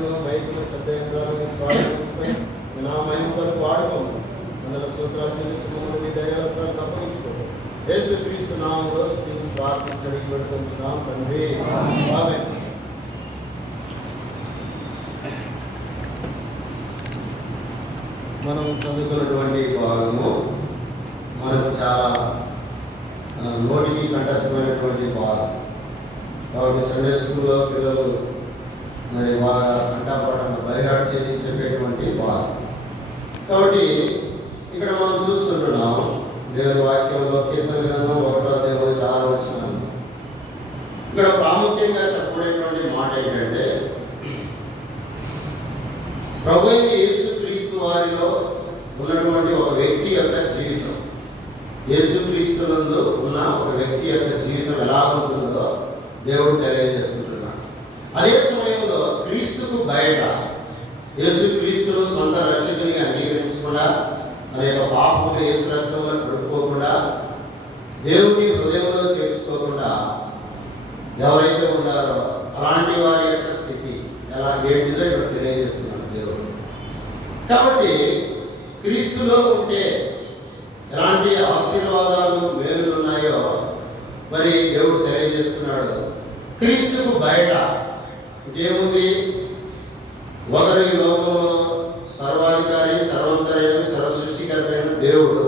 Bible సత్యాగ్రహాన్ని స్వాగతించుకొని నా మహిమ కొరకు వాడుకోండి. అందులో సూత్రాలు చెల్లిస్తున్నాము, మీ దయావసరాలు అప్పగించుకోండి. యేసుక్రీస్తు నామములో స్తుతించి ప్రార్థించడం పెట్టుకుంటున్నాం తండ్రి, ఆమేన్. మనం చదువుకున్నటువంటి భాగము మనకు చాలా నోటికి కంఠస్థమైనటువంటి భాగం కాబట్టి సండే స్కూల్లో పిల్లలు మరి బాగా కంఠపాఠంగా బైహార్ట్ చేసి చెప్పేటువంటి భాగం. కాబట్టి ఇక్కడ మనం చూసుకుంటున్నాం దేవుని వాక్యంలో కీర్తన గ్రంథం 1:6 వచనం. ఇక్కడ ప్రాముఖ్యంగా చెప్పబడేటువంటి మాట ఏంటంటే, ప్రభు అయిన యేసుక్రీస్తు వారిలో ఉన్నటువంటి ఒక వ్యక్తి యొక్క జీవితం, యేసుక్రీస్తునందు ఉన్న ఒక వ్యక్తి యొక్క జీవితం ఎలా ఉంటుందో దేవుడు తెలియజేస్తున్నాడు. అదే సమయంలో క్రీస్తుకు బయట యేసుక్రీస్తును సొంత రక్షకునిగా అంగీకరించకుండా, అనేక పాపములు యేసు రక్తంలో కడుక్కోకుండా, దేవుని హృదయంలో చేర్చుకోకుండా ఎవరైతే ఉన్నారో అలాంటి వారి యొక్క స్థితి ఎలా ఏంటిదో ఇక్కడ తెలియజేస్తున్నాడు దేవుడు. కాబట్టి క్రీస్తులో ఉంటే ఎలాంటి ఆశీర్వాదాలు మేలులు ఉన్నాయో మరి దేవుడు తెలియజేస్తున్నాడు. క్రీస్తుకు బయట ఏముంది? ఒకరు ఈ లోకంలో సర్వాధికారి, సర్వంతర్యామి, సర్వసృష్టికర్త అయిన దేవుడు,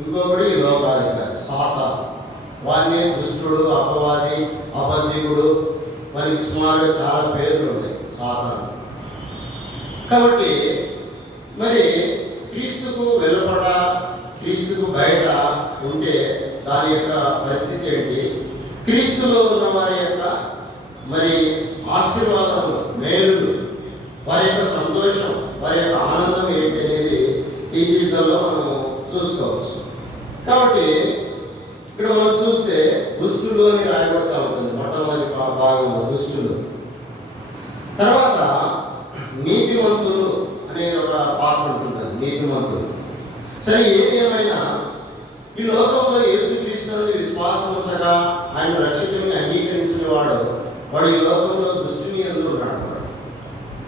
ఇంకొకటి ఈ లోకాధికారి సాతాను. వాణ్ణి దుష్టుడు, అపవాది, అబద్ధికుడు, వానికి సుమారుగా చాలా పేర్లు ఉన్నాయి సాతాను. కాబట్టి మరి క్రీస్తుకు వెలుపట, క్రీస్తుకు బయట ఉంటే దాని యొక్క పరిస్థితి ఏంటి? క్రీస్తులో ఉన్న వారి యొక్క మరి ఆశీర్వాదములు, మేలులు, వారి యొక్క సంతోషం, వారి యొక్క ఆనందం ఏంటి అనేది ఈ జీవితంలో మనం చూసుకోవచ్చు. కాబట్టి ఇక్కడ మనం చూస్తే దుష్టులు అని రాయబడతా ఉంటుంది మొట్టమొదటి భాగంలో దుష్టులు. తర్వాత నీతిమంతులు అనేది ఒక పాత్ర ఉంటుంది, నీతిమంతులు. సరే, ఏది ఏమైనా ఈ లోకంలో యేసుక్రీస్తుని విశ్వాసం ఉంచగా ఆయన రక్షకుని అంగీకరించిన వాడు ఈ లోకంలో దుష్టుని యందు ఉన్నాడు.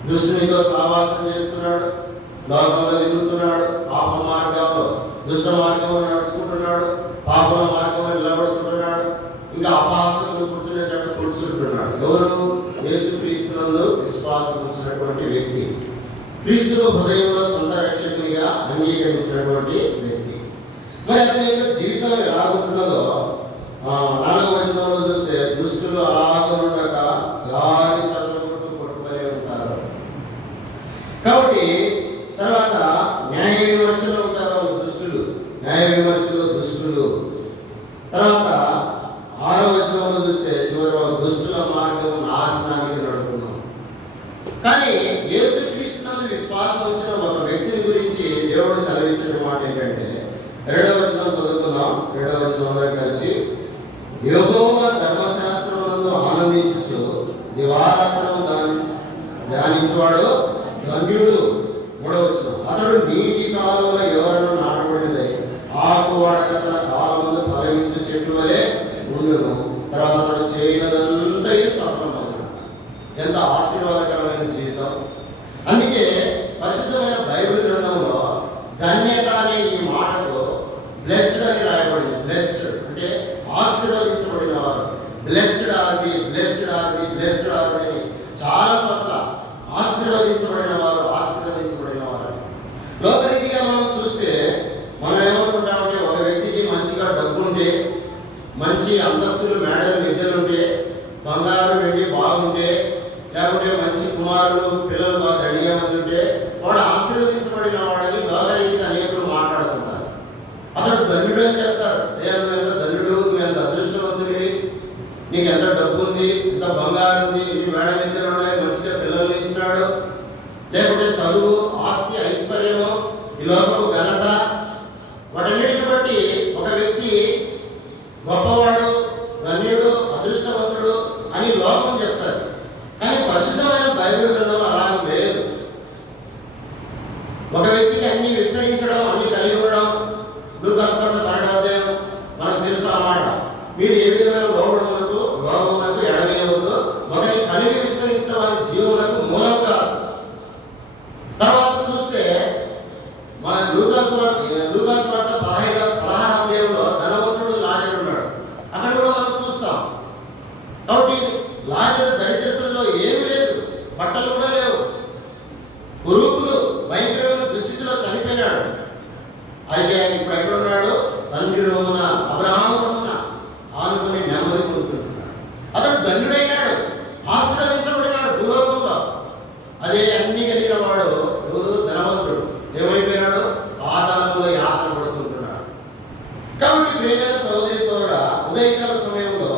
దుష్టునితో సహవాసం చేస్తున్నాడు, లోకంలో తిరుగుతున్నాడు, పాప మార్గంలో దుష్ట మార్గంలో నడుచుకుంటున్నాడు, పాపల మార్గంలో నిలబడుతుంటున్నాడు, ఇంకా అపహాసకులు కూర్చునే చోట కూర్చుంటున్నాడు. ఎవరు? యేసుక్రీస్తునందు విశ్వాసం ఉంచినటువంటి వ్యక్తి, క్రీస్తును హృదయంలో సొంత రక్షకునిగా అంగీకరించినటువంటి వ్యక్తి. మరి అతని యొక్క జీవితం ఎలా ఉంటున్నదో 4వ వచనంలో చూస్తే, దుష్టులు అలాగనుండక గాలి చదవగొట్టు కొట్టుకునే ఉంటారు. కాబట్టి తర్వాత న్యాయ విమర్శలు ఉంటారు దుష్టులు, న్యాయ విమర్శలు దుష్టులు. తర్వాత 6వ వచనంలో చూస్తే చివరి దుష్టుల మార్గం నాశనానికి నడుపుతున్నాం. కానీ యేసుక్రీస్తునందు విశ్వాసం వచ్చిన ఒక వ్యక్తిని గురించి దేవుడు సెలవించిన మాట ఏంటంటే, 2వ వచనం చదువుకుందాం. 2వ వచనంలో కలిసి, యెహోవా ధర్మశాస్త్రమునందు ఆనందించుచు దివారాత్రము ధ్యానించువాడు ధన్యుడు. 3వ వచనం, అతడు నీటి కాలంలో ఎవరైనా నాటబడినదై ఆకు వాడక తన కాలమందు ఫలమించు చెట్టు వలె ఉండును. తర్వాత అతడు చేయనదంతా సఫలమవును. ఎంత ఆశీర్వాదకరమైన జీవితం! అందుకే పరిశుద్ధమైన బైబిల్ గ్రంథంలో ధన్యత అనే ఈ మాటకు బ్లెస్డ్ అని రాయబడింది. బ్లెస్డ్ అంటే ఆశీర్వదించబడిన వారు. బ్లెస్డ్ ఆది, బ్లెస్డ్ ఆది, బ్లెస్డ్ ఆది అని చాలా చోట్ల ఆశీర్వదించబడిన వారు, ఆశీర్వదించబడిన వారు. లోకరీతిగా మనం చూస్తే మనం ఏమనుకుంటామంటే, ఒక వ్యక్తికి మంచిగా డబ్బు ఉంటే, మంచి అంతస్తులు, మేడలు, విద్యలుంటే, బంగారు వెండి బాగుంటే, లేకుంటే మంచి కుమారులు, పిల్లలు బాగా దండిగా మంది ఉంటే వాడు ఆశీర్వదించబడిన వాడని లోకరీతిగా అనేకులు మాట్లాడుకుంటారు. అతడు ధన్యుడు అని చెప్తారు. నువ్వు ఎంత ధన్యుడు, నువ్వు ఎంత అదృష్టవంతుడివి, నీకు ఎంత డబ్బు ఉంది, ఎంత బంగారు ఉంది, నీ మేడ విద్యలు ఉన్నాయి, మంచిగా పిల్లల్ని ఇచ్చినాడు, లేకుంటే చదువు, ఆస్తి, ఐశ్వర్యము, ఈ లోకపు ఘనత, వాటన్నిటిని బట్టి ఒక వ్యక్తి గొప్పవాడు, ధన్యుడు, అదృష్టవంతుడు అని లోకం చెప్తారు. కానీ పరిశుద్ధమైన బైబిల్ గ్రంథం అలా లేదు. బట్టలు కూడా లేవు, కురూపులు భయంకరమైన దుస్థితిలో చనిపోయినాడు. అయితే ఆయన ఇప్పుడు ఎక్కడున్నాడు? తండ్రి రొమ్మున, అబ్రహాము రొమ్మున ఆనుకుని నెమ్మది పొందుతున్నాడు. అతడు ధన్యుడైనాడు, ఆశీర్వదించబడినాడు భూలోకంలో. అదే అన్ని కలిగిన వాడు ధనవంతుడు ఏమైపోయినాడు? పాతాళంలో యాతన పడుతుంటున్నాడు. కాబట్టి ప్రియమైన సహోదరి సోదరుడా, ఉదయకాల సమయంలో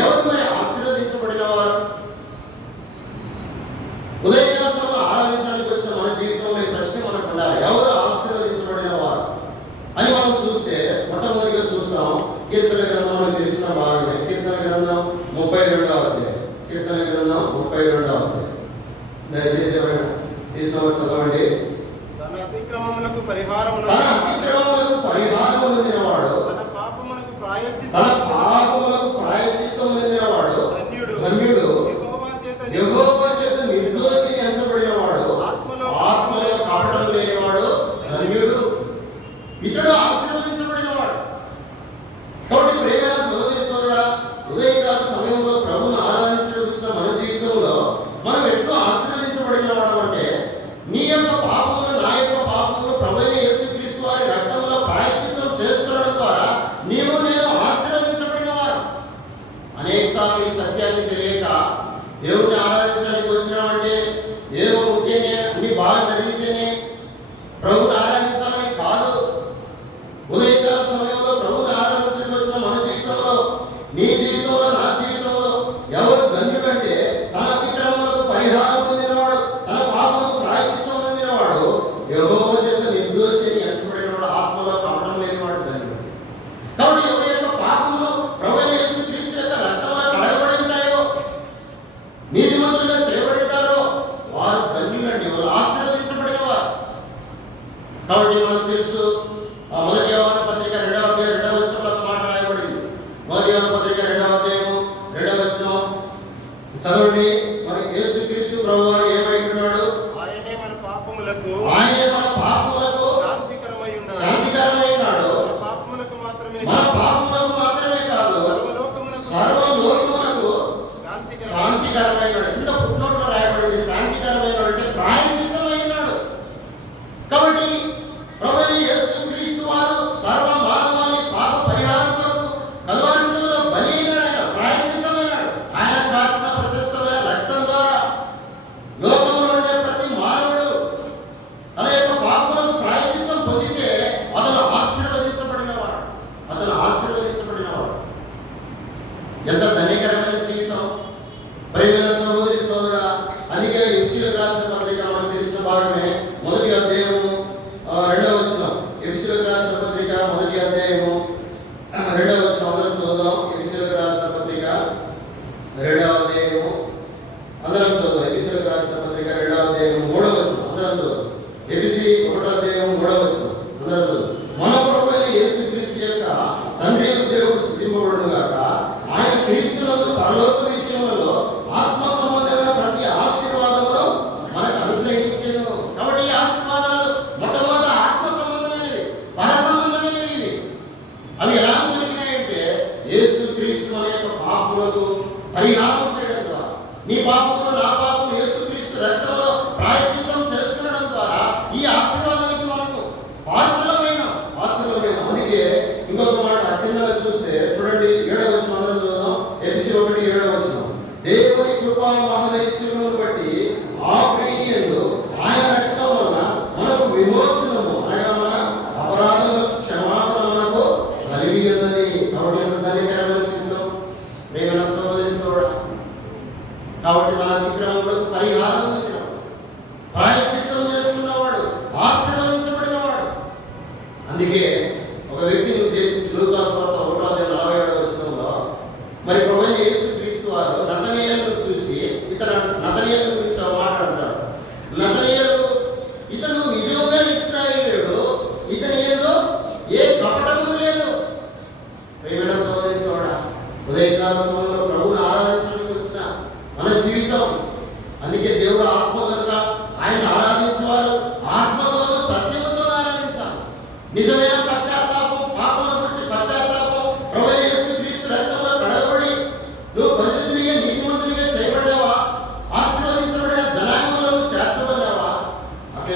ఎవరు మరి ఆశీర్వదించబడిన వారు? ఉదయకాల సమయంలో ఆరాధించడానికి వచ్చిన మన జీవితంలో ఈ ప్రశ్న మనకు ఉండాలి. ఎవరు ఆశీర్వదించబడిన వారు అని మనం చూస్తే మొట్టమొదటిగా చూస్తాం కీర్తన గ్రంథం. మనకు తెలిసిన భాగమే కీర్తన గ్రంథం 32వ అధ్యాయం. కీర్తన గ్రంథం 32వ అధ్యాయం. దయచేసి తీసుకో చదవండి. తన అతిక్రమములకు పరిహారము పొందినవాడు, తన పాపములకు ప్రాయశ్చిత్తము పొందినవాడు ధన్యుడు. యెహోవా చేత నిర్దోషి ఎంచబడినవాడు, ఆత్మలో కపటం లేనివాడు ధన్యుడు. ఇతడు ఆశీర్వదించబడినవాడు. కాబట్టి ప్రియమైన సహోదరి సోదరుడా, ఉదయకాల సమయంలో ప్రభువును ఆరాధించడం మన జీవితంలో మనం ఎట్లు ఆశీర్వదించబడిన వాడు అంటే, నీ యొక్క పాపములు, నా యొక్క పాపములు ప్రభువైన యేసుక్రీస్తు వారి రక్తంలో ప్రాయశ్చిత్తం చేసుకోవడం ద్వారా నీవు నేను ఆశీర్వదించబడిన వారు. అనేకసార్లు ఈ సత్యాన్ని తెలియక దేవుడిని ఆరాధించడానికి వచ్చినామంటే ఏవో ఉంటేనే, అన్ని బాగా జరిగితేనే ప్రభువుని ఆరాధించాలని కాదు. ఉదయకాల సమయంలో ప్రభువుని ఆరాధించడానికి వచ్చిన మన జీవితంలో, నీ జీవితంలో, నా జీవితంలో ఎవరు ధన్యుడంటే తన అతిక్రమములకు పరిహారం పొందినవాడు, తన పాపములకు ప్రాయశ్చిత్తం పొందినవాడు, యెహోవా చేత నిర్దోషి ఎంచబడినవాడు, ఆత్మలో కపటం లేనివాడు ధన్యుడు. కాబట్టి ఎవరి యొక్క పాపములు ప్రభువైన యేసుక్రీస్తు యొక్క రక్తంలో కడగబడి ఉంటాయో, నీతిమంతులుగా చేయబడి ఉంటారో వారు ధన్యులండి, వారు ఆశీర్వదించబడినవారు. కాబట్టి మనకు తెలుసు మొదటి యోహాను పత్రిక 2వ అధ్యాయం 2వ వచనంలో ఒక మాట రాయబడింది. మొదటి యోహాను పత్రిక 2వ అధ్యాయం 2వ వచనం చదవండి. మరి యేసుక్రీస్తు ప్రభువారు ఏమైంటున్నాడు? ఆయనే మన పాపములకు శాంతికరమైనాడు. మన పాపములకు మాత్రమే కాదు, సర్వలోకమునకు శాంతికరమైనాడు. కింద పుట్టినోట్లో రాయబడింది శాంతికరమైనాడు అంటే ప్రాయశ్చిత్తమైనాడు. కాబట్టి ప్రభువైన యేసుక్రీస్తు వారు సర్వ మానవాళి పాప పరిహారం కొరకు కల్వారి శిలువలో బలి అయినాడు. ఆయన ప్రాయశ్చిత్తమైనాడు. ఆయన కాచిన ప్రశస్తమైన రక్తం ద్వారా లోకంలో ఉండే ప్రతి మానవుడు తన యొక్క పాపములకు ప్రాయశ్చిత్తం పొందితే అతను ఆశీర్వదించబడినవాడు. ఎంత ధన్యకరమైన జీవితం ప్రియమైన సహోదరి సోదరుడా. అందుకే ఎఫెసీయులకు రాసిన పత్రిక మనకు తెలిసిన భాగమే మొదటి అధ్యాయము 2వ వచనం. ఎఫెసీయులకు రాసిన పత్రిక మొదటి అధ్యాయము 2వ వచనం అందరం చూద్దాం. ఎఫెసీయులకు రాసిన పత్రిక 2వ అధ్యాయము అందరం చూద్దాం. ఎఫెసీయులకు రాసిన పత్రిక 2వ అధ్యాయము 3వ వచనం అందరం చూద్దాం. ఎఫెసీ 1వ అధ్యాయము 3వ వచనం అందరం చూద్దాం. మన ప్రభువైన యేసుక్రీస్తు యొక్క తండ్రి దేవుడు స్తుతింపబడును గాక. ఆయన క్రీస్తునందు పరలోక విషయములలో ఆత్మ సంబంధమైన ప్రతి ఆశీర్వాదమును మనకు అనుగ్రహించెను. కాబట్టి ఈ ఆశీర్వాదాలు మొట్టమొదట ఆత్మ సంబంధమైనవి, పర సంబంధమైనవి. ఇవి అవి ఎలా కలిగినాయంటే యేసుక్రీస్తు మన యొక్క పాపములకు పరిహారం చేయడం ద్వారా, నీ పాపములు నా పాపము యేసుక్రీస్తు రక్తంలో ప్రాయశ్చిత్తం చేసుకునడం ద్వారా ఈ ఆశీర్వాదానికి మనకు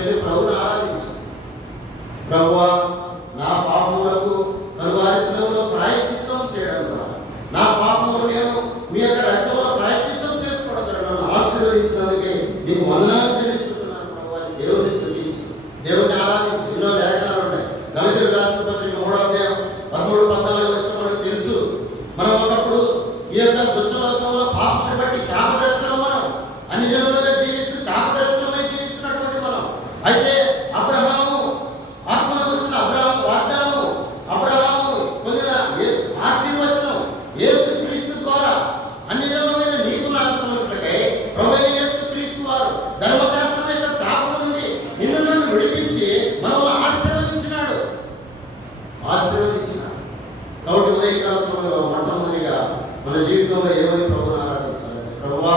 ఆశ్చర్యమైతే ప్రభువుని ఆరాధించు. ప్రభువా, నా పాపములకు కలువరి శిలువలో ప్రాయశ్చిత్తం చేయడం ద్వారా, నా పాపములు నేను మీ యొక్క రక్తంలో ప్రాయశ్చిత్తం చేసుకోవడం ద్వారా నన్ను ఆశీర్వదించినందుకే నీకు వందనాలు చెల్లిస్తున్నాను ప్రభువా అని దేవుని స్తుతించు, దేవుని ఆరాధించు. ఎన్నో లేఖనాలు ఉంటాయి. గలతీయులకు రాసిన పత్రిక 3వ అధ్యాయం 13-14 వచనం మనకు తెలుసు. మనం ఒకప్పుడు ఈ యొక్క దుష్టలోకంలో పాపం బట్టి శాపగ్రస్తులం, మనం అన్ని జనులుగా జీవిస్తూ శాపగ్రస్తులమై జీవిస్తున్నటువంటి మనం. అయితే అబ్రహాము ఆత్మలో వచ్చిన అబ్రహాము వాగ్దానము, అబ్రహాము పొందిన ఆశీర్వచనం యేసుక్రీస్తు ద్వారా అన్ని జనులమైన నీకు నాకు కలుగుటకై ప్రభువైన యేసుక్రీస్తు వారు ధర్మశాస్త్రం యొక్క శాపం నుండి నిన్ను నన్ను విడిపించి మనల్ని ఆశీర్వదించినాడు. కాబట్టి ఉదయకాల సమయంలో మొట్టమొదటిగా మన జీవితంలో ఏమని ప్రభువుని ఆరాధించాలంటే, ప్రభువా,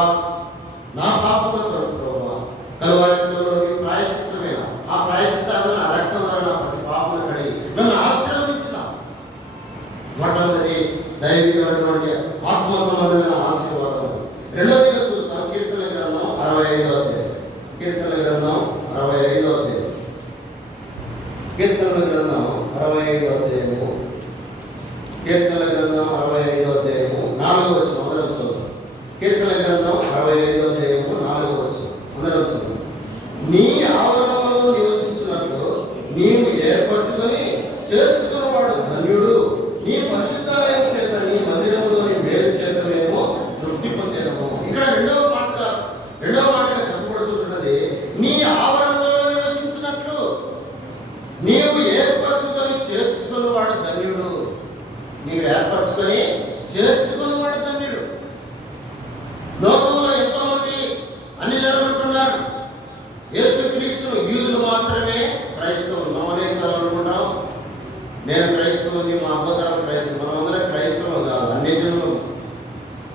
నా పాపముల కొరకు ప్రభువా కలువరి శిలువలో నీ ప్రాయశ్చిత్తమైన ఆ ప్రాయశ్చిత్తాలను నా రక్తం ద్వారా నా ప్రతి పాపమును కడిగి నన్ను ఆశీర్వదించిన మొట్టమొదటి దైవికమైనటువంటి ఆత్మ సంబంధమైన ఆశీర్వాదం. రెండవదిగా చూస్తాం కీర్తన గ్రంథం 65వ అధ్యాయం. కీర్తన గ్రంథం 65వ అధ్యాయం. కీర్తన గ్రంథం 65వ అధ్యాయము. కీర్తన గ్రంథం 65వ అధ్యాయము 4వ వచనం అందరం చదువుతాం. కీర్తన గ్రంథం 65వ అధ్యాయము 4వ వచనం అందరం చదువుతాం. నీ ఆవరణలో నివసించినట్లు నీవు ఏర్పరచుకొని చేర్చుకున్నవాడు ధన్యుడు. నీ పరిశుద్ధాలయం చేత నీ మందిరంలోని మేలు చేత మేము తృప్తి పొందేదము. ఇక్కడ రెండవ మాటగా చెప్పబడుతున్నది, నీ ఆవరణలో నివసించినట్లు నీవు ఏర్పరచుకొని చేర్చుకున్నవాడు ధన్యుడు. నీవు ఏర్పరచుకొని చేర్చుకున్నవాడు ధన్యుడు. లోకంలో ఎంతో మంది అన్ని జనులు ఉంటున్నారు. యేసుక్రీస్తును యూదులు మాత్రమే క్రైస్తవులు. మనం అనేక సార్లు అనుకుంటాం, నేను క్రైస్తవుని, మా అబ్బతరం క్రైస్తవు. మనం అందరం క్రైస్తవులు కాదు, అన్ని జనులు.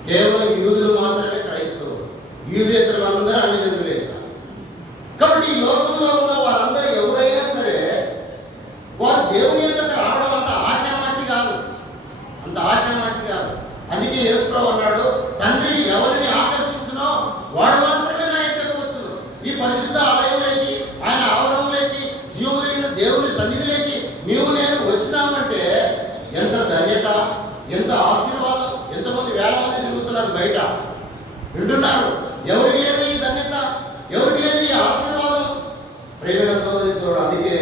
కేవలం యూదులు మాత్రమే క్రైస్తవులు. యూదేతరులు అందరూ అన్ని జనులే. కాబట్టి ఈ లోకంలో ఉన్న వారందరూ ఎవరైనా సరే వారు దేవుని యొక్క రావడం అంత ఆశామాషి కాదు, అంత ఆశామాషి కాదు. అందుకే యేసుప్రభువు అన్నాడు, తండ్రి ఎవరిని ఆకర్షించునో వాడు మాత్రమే నా యొద్దకు వచ్చును. ఈ పరిశుద్ధ ఆలయంలోకి, ఆయన ఆవరణలోకి, జీవం కలిగిన దేవుని సన్నిధిలోకి నీవు నేను వచ్చినామంటే ఎంత ధన్యత, ఎంత ఆశీర్వాదం. ఎంతమంది వేల మంది తిరుగుతున్నారు బయట, వింటున్నారు. ఎవరికి లేదు ఈ ధన్యత, ఎవరికి లేదు ఈ ఆశీర్వాదం. ప్రేమైన సోదరి సోదరుడు, అందుకే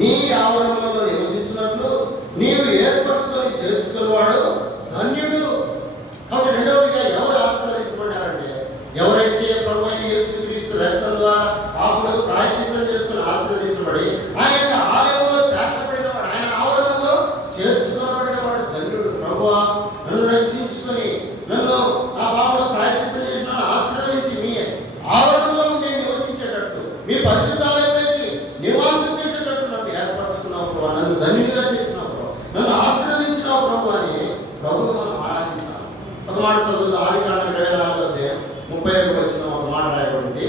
నీ ఆవరణలో నివసించినట్లు నీవు ఏర్పరచుకొని చేర్చుకున్నవాడు ధన్యుడు. కాబట్టి రెండవదిగా ఎవరు ఆశీర్వదించబడ్డారంటే, ఎవరైతే ప్రభువైన యేసుక్రీస్తు రక్తం ద్వారా పాపములకు ప్రాయశ్చిత్తం చేసుకుని ఆశీర్వదించబడి ఆయన యొక్క ఆలయంలో చేర్చబడినవాడు, ఆయన ఆవరణలో చేర్చుకోబడినవాడు ధన్యుడు. ప్రభువా, నన్ను రక్షించుకొని నన్ను ఆ పాపములకు ప్రాయశ్చిత్తం చేసిన ఆశీర్వదించి మీ ఆవరణలో నేను నివసించేటట్టు, మీ పరిశుద్ధాలయంలోకి నివాసం చేసేటట్టు నన్ను ఏర్పరచుకున్నావు ప్రభు, నన్ను ధన్యుడిగా చేసినావు ప్రభు, నన్ను ఆశీర్వదించినావు ప్రభు అని ప్రభువు మనం ఆరాధించాలి. ఒక మాట చదువుతాం. ఆదికాండం 24వ అధ్యాయం 31వ వచనం ఒక మాట రాయబడింది.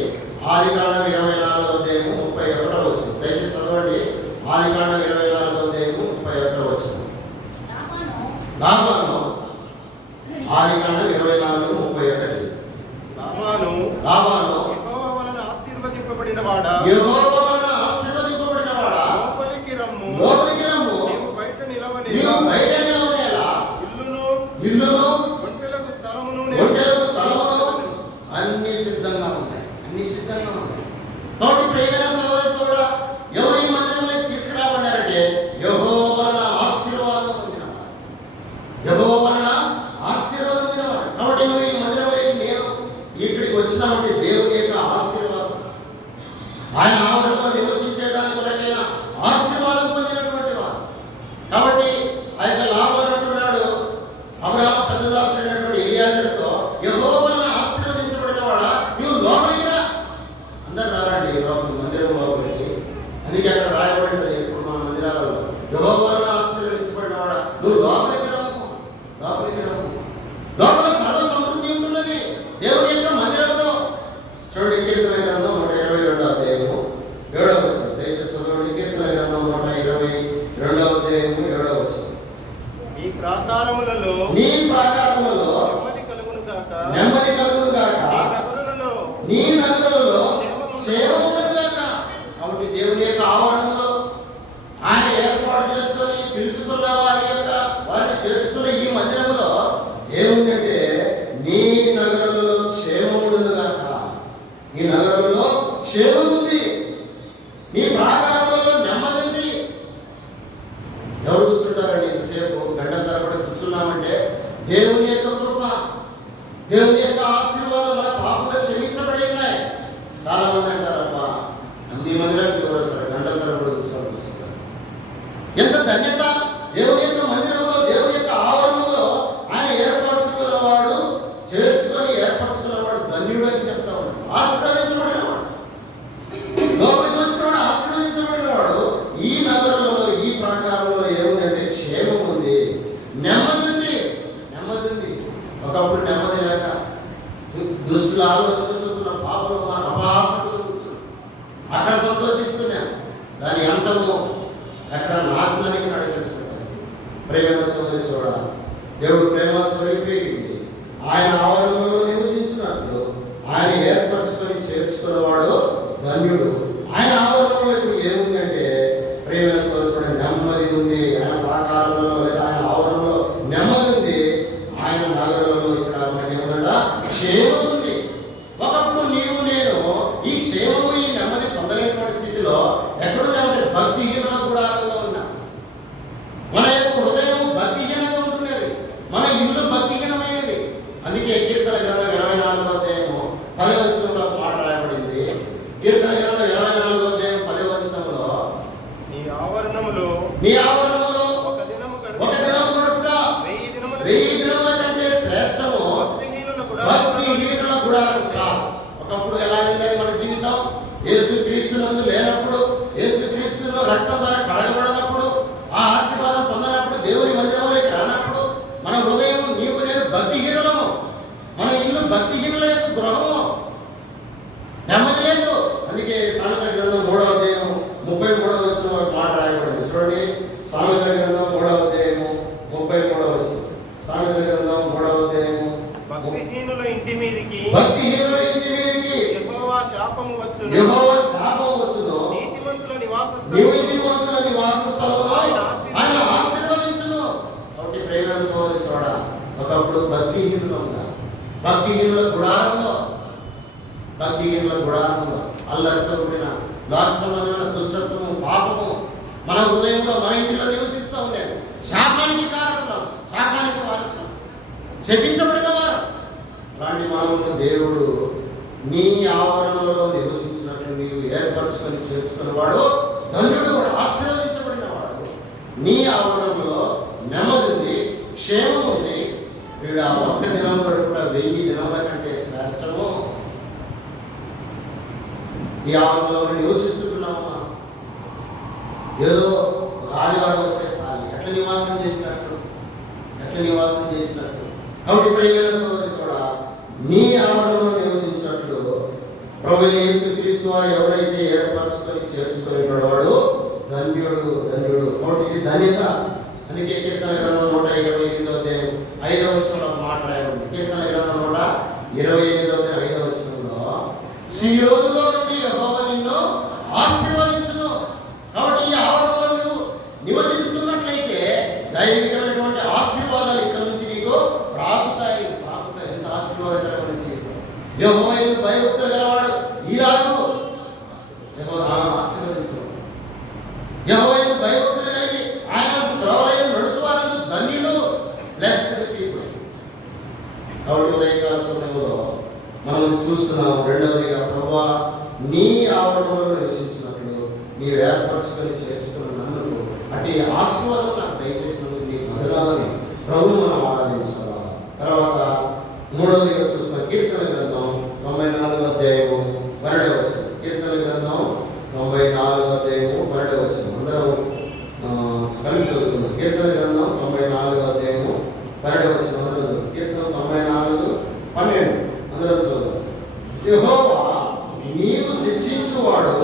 ఆదికాండం 24వ అధ్యాయం 31వ వచనం. దయచేసి చదవండి. ఆదికాండం 24వ అధ్యాయం 31వ వచనం. లాబాను ఆదికాండం 24:31. లాబాను యెహోవా వలన ఆశీర్వదింపబడినవాడా, యెహోవా వలన ఆశీర్వదింపబడినవాడా, లోపలికి రమ్ము, నీవు బయట నిలవనేలా, ఇల్లును ఒంటెలకు స్థలమును అన్ని సిద్ధంగా ఉన్నాయి, అన్ని సిద్ధంగా ఉన్నాయి. కాబట్టి ప్రియమైన సోదరి సోదరుడా, ఎవరు ఈ మందిరంలోకి తీసుకురాబడ్డారంటే యెహోవా వలన ఆశీర్వాదం పొందినవాడు, యెహోవా వలన ఆశీర్వాదం పొందినవాడు. కాబట్టి నువ్వు ఈ మందిరంలోకి నేను ఇక్కడికి వచ్చినామంటే దేవుని యొక్క ఆశీర్వాదం, ఆయన ఆవరణలో నివసించడానికి కొరకైన ఆశీర్వాదం పొందినటువంటి వారు. కాబట్టి ఆ యొక్క లాభం అంటున్నాడు, అబ్రహాము పెద్దదాసుడైనటువంటి ఎలియాజరుతో, యెహోవా వలన ఆశీర్వదించబడిన వాడా, నువ్వు లోపలికి రా. అందరు రారండి మందిరం లోపలికి. అందుకే అక్కడ రాయబడింది ఇప్పుడు మన మందిరాలలో, యెహోవా వలన ఆశీర్వదించబడిన వాడా, నువ్వు లోపలికి రమ్ము, లోపలికి రమ్ము. లోపల సర్వ సమృద్ధి ఉంటున్నది దేవుని యొక్క మందిరంలో. చూడండి, కీర్తన గ్రంథం 122వ అధ్యాయము 7వ వచనం. దయచేసి చదవండి. కీర్తన గ్రంథం 122వ అధ్యాయము 7వ వచనం. నీ ప్రాకారములలో నెమ్మది కలుగును గాక, నీ నగరులలో క్షేమము కలుగును గాక. కాబట్టి క్షేమం ఉంది, నీ ప్రాకారంలో నెమ్మది ఉంది. ఎవరు కూర్చుంటారండి ఇంతసేపు గంటల తరబడి కూర్చున్నామంటే? దేవుని యొక్క కృప, దేవుని యొక్క ఆశీర్వాదం మన పాపంలో క్షమించబడి ఉన్నాయి. చాలా మంది అంటారబ్బా అన్ని మందిరానికి సార్ గంటల తరబడి కూర్చోవాలి చూస్తారు. ఎంత ధన్యత! దేవుని యొక్క మందిరంలో, దేవుని యొక్క ఆవరణలో ఆయన ఏర్పరచుకున్నవాడు, చేర్చుకొని ఏర్పరచుకున్నవాడు ధన్యుడు అని చెప్తా ఉన్నాడు. ఆశీర్వదించబడినవాడు, లోపలికి వచ్చినవాడు ఆశీర్వదించబడినవాడు. ఈ నగరంలో, ఈ ప్రాంతాలలో ఏముందంటే క్షేమం ఉంది, నెమ్మది ఉంది. నెమ్మది ఉంది. ఒకప్పుడు నెమ్మది లేక దుష్టుల ఆలోచన పాపలు అపహాసకులు కూర్చున్నాం, అక్కడ సంతోషిస్తున్నాం. దాని అంతము అక్కడ నాశనానికి నడిపిస్తున్న పరిస్థితి. ప్రేమ సోదరుడా, దేవుడు ప్రేమ స్వరూపేయుడి. ఆయన ఆవరణలో నివసించినట్లు ఆయన ఏర్పరచుకొని చేర్చుకున్నవాడు ధన్యుడు. ఆయన ఆవరణలో ఇప్పుడు ఏముందంటే ప్రేమ సోదరుడు నెమ్మది ఉంది. ఆయన ప్రాకారంలో లేదా ఆయన ఆవరణలో నెమ్మది ఉంది. ఆయన నగరంలో ఇక్కడ మనకి ఏమన్నా క్షేమం ఉంది. ఒకప్పుడు నీవు నేను ఈ క్షేమము, ఈ నెమ్మది పొందలేని స్థితిలో ఎక్కడున్నామంటే భక్తిహీనత గుడారంలో ఉన్నా. మన యొక్క హృదయం భక్తిహీనంగా ఉంటున్నది, మన ఇల్లు భక్తిహీనమైనది. అందుకే కీర్తన గ్రంథం 24వ అధ్యాయము 10వ వచనంలో మాట రాయబడింది. కీర్తన గ్రంథం 24వ అధ్యాయం 10వ వచనంలో, నీ ఆవరణములో ఒక దినము గడుపుట 1000 దినముల కంటే శ్రేష్టము భక్తిహీనుల గుడారం చాలు. ఒకప్పుడు ఎలా ఉండేది మన జీవితం? యేసుక్రీస్తునందు లేనప్పుడు, యేసుక్రీస్తులో రక్తం ద్వారా కడగబడినప్పుడు, ఆ ఆశీర్వాదం పొందనప్పుడు, దేవుని మందిరంలోకి రానప్పుడు మన హృదయం, నీవు నేను భక్తిహీనులము, మన ఇల్లు భక్తిహీనుల యొక్క గృహము, నెమ్మది లేదు. అందుకే సామెతల గ్రంథం 3వ అధ్యాయం 33వ వచనంలో మాట రాయబడింది. చూడండి, సామెతల గ్రంథం 3వ అధ్యాయము 33వ వచనం. సామెతల గ్రంథం 3వ అధ్యాయము, భక్తిహీనుల ఇంటి మీదికి యెహోవా శాపము వచ్చును, నీతిమంతుల నివాస స్థలములో ఆయన ఆశీర్వదించును. కాబట్టి ప్రేమ సోదరుడా, ఒకప్పుడు భక్తిహీనుల గుడారంలో అల్లరితో కూడిన లాక్షమైన దుష్టత్వము, పాపము మన హృదయంలో, మన ఇంటిలో నివసిస్తూ ఉండేది. శాపానికి కారణం, శాపానికి వారసులు, శపించబడిన వారు. అలాంటి మనము దేవుడు నీ ఆవరణలో నివసించినట్లు నీవు ఏర్పరచుకొని చేర్చుకున్నవాడు ధన్యుడు, ఆశీర్వదించబడిన వాడు. నీ ఆవరణలో నెమ్మది ఉంది, క్షేమం ఉంది. వీడు ఆ ఒక్క దినం కూడా 1000 దినముల కంటే శ్రేష్టము. ఈ ఆవరణలో నివసిస్తున్నామా? ఏదో ఆదివారం వచ్చేస్తాను ఎట్లా నివాసం చేసినట్టు. కాబట్టి ప్రియమైన సోదరుడా, నీ ఆవరణలో నివసించినట్లు ప్రభువైన యేసుక్రీస్తు వారు ఎవరైతే ఏర్పరచుకొని చేర్చుకొని వాడు ధన్యుడు. కాబట్టి ఇది ధన్యత. అందుకే కీర్తన గ్రంథం 128వ అధ్యాయం 5వ వచనంలో మాట రాయబడింది. కీర్తన గ్రంథం 128వ అధ్యాయం 5వ వచనంలో, సియోనులో నుండి యెహోవా నిన్ను ఆశీర్వదించును. కాబట్టి ఈ ఆవరణలో నువ్వు నివసిస్తున్నట్లయితే దైవికమైనటువంటి ఆశీర్వాదాలు ఇక్కడ నుంచి నీకు ప్రాకుతాయి. ఎంత ఆశీర్వాదకరమైన జీవితం! యెహోవా యందు భయభక్తులు గలవాడు ఈలాగు ఆశీర్వదించు. యెహోవా యందు భయభక్తులు కలిగి ఆయన త్రోవలో నడుచువారందరూ ధన్యులు, బ్లెస్డ్ పీపుల్. కాబట్టి ఉదయకాల సమయంలో మనం చూస్తున్నాం. రెండవదిగా, ప్రభువా నీ ఆవరణలో నివసించినట్లు నీవు ఏర్పరచుకొని చేర్చుకున్న నన్ను అటు ఆశీర్వాదం నాకు దయచేసినందుకు నీకు వందనాలని ప్రభువు మనం ఆరాధించుకోవాలి. తర్వాత మూడవదిగా చూసిన కీర్తన గ్రంథం 94వ అధ్యాయము 12వ వచనం. కీర్తన గ్రంథం 94వ అధ్యాయము 12వ వచనం. అందరం కలిసి చదువుకున్నాం. కీర్తన గ్రంథం 94వ అధ్యాయము 12వ వచనం. అందరం కీర్తన 94:12 అందరం చదువు. యెహోవా నీవు శిక్షించువాడు,